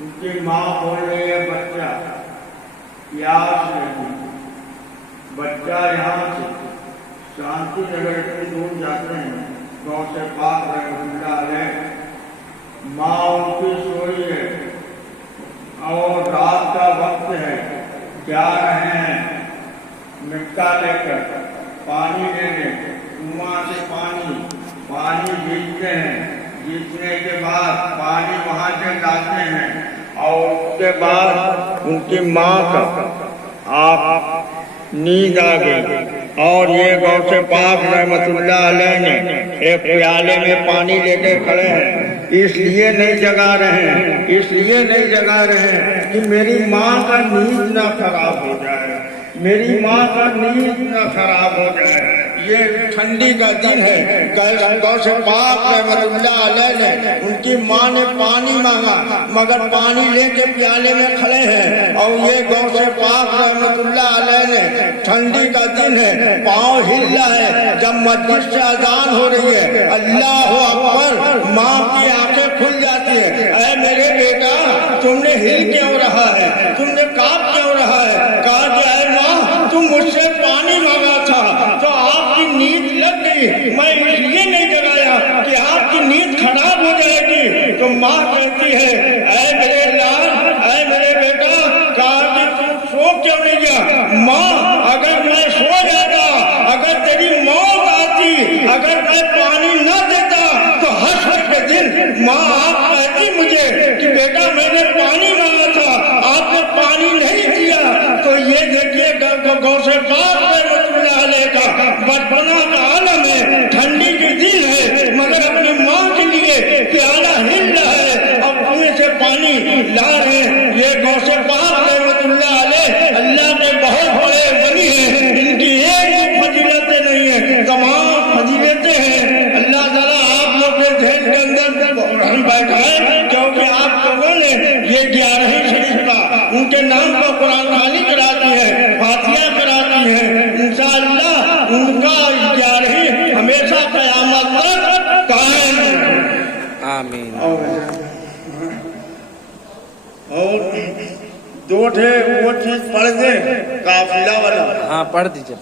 ان کی ماں بول رہی ہے بچہ پیاس لگی. بچہ یہاں سے شانتی نگر اتنی دور جاتے ہیں غوث پاک رحمۃ اللہ علیہ. ماں ان کی سوئی ہے اور رات کا وقت ہے. جا رہے ہیں مٹکا لے کر پانی لینے. کنواں سے پانی جیتتے ہیں. جیتنے کے بعد پانی وہاں سے لاتے ہیں اور اس کے بعد ان کی ماں کا آپ نیند آ گئی. اور یہ غوث پاک رحمۃ اللہ علیہ نے ایک پیالے میں پانی لے کے کھڑے ہیں. اس لیے نہیں جگا رہے ہیں کہ میری ماں کا نیند نہ خراب ہو جائے. یہ ٹھنڈی کا دن ہے. غوث پاک رحمۃ اللہ علیہ نے ان کی ماں نے پانی مانگا مگر پانی لے کے پیالے میں کھڑے ہیں. اور یہ غوث پاک رحمۃ اللہ علیہ نے ٹھنڈی کا دن ہے پاؤں ہل رہا ہے. جب مسجد سے اذان ہو رہی ہے اللہ اکبر ماں کی آنکھیں کھل جاتی ہے. اے میرے بیٹا تم نے ہل کیوں رہا ہے, تم نے کاپ کیوں رہا ہے؟ کہا کہ اے ماں تم مجھ سے پانی مانگا تھا تو آپ کی نیند لگ گئی. میں اس لیے نہیں جگایا کہ آپ کی نیند خراب ہو جائے گی. تو ماں کہتی ہے اے میرے لال, اے میرے بیٹا, کہا کہ تم سو کیوں نہیں گیا؟ ماں اگر میں سو جاتا, اگر تیری موت آتی, اگر میں پانی نہ دیتا تو حشر کے دن ماں آپ کہتی مجھے کہ بیٹا میں نے پانی مانگا تھا آپ نے پانی نہیں دیا. تو یہ دیکھیے غوث پاک رحمۃ اللہ علیہ کا بچپنا کا عالم ہے. ٹھنڈی کے دن ہے مگر اپنی ماں کے لیے پیالہ ہل رہا ہے اور کنویں سے پانی لا رہے ہیں. یہ غوث پاک رحمۃ اللہ علیہ اللہ کے بہت بڑے ولی ہیں. ان کی ایک بھی فضیلتیں نہیں ہیں, تمام فضیلتیں ہیں. اللہ تعالیٰ آپ لوگ کے ذہن کے اندر ہم بیٹھائیں کیونکہ آپ لوگوں نے یہ 11 شریف کا ان کے نام کا قرآن خوانی کراتی ہے, فاتحہ کراتی ہے. انشاءاللہ ان کا 11 ہمیشہ قیامت تک قائم ہے. آمین. اور دو ٹھے وہ چیز پڑھ دیں قافلہ والا. ہاں پڑھ دیجئے.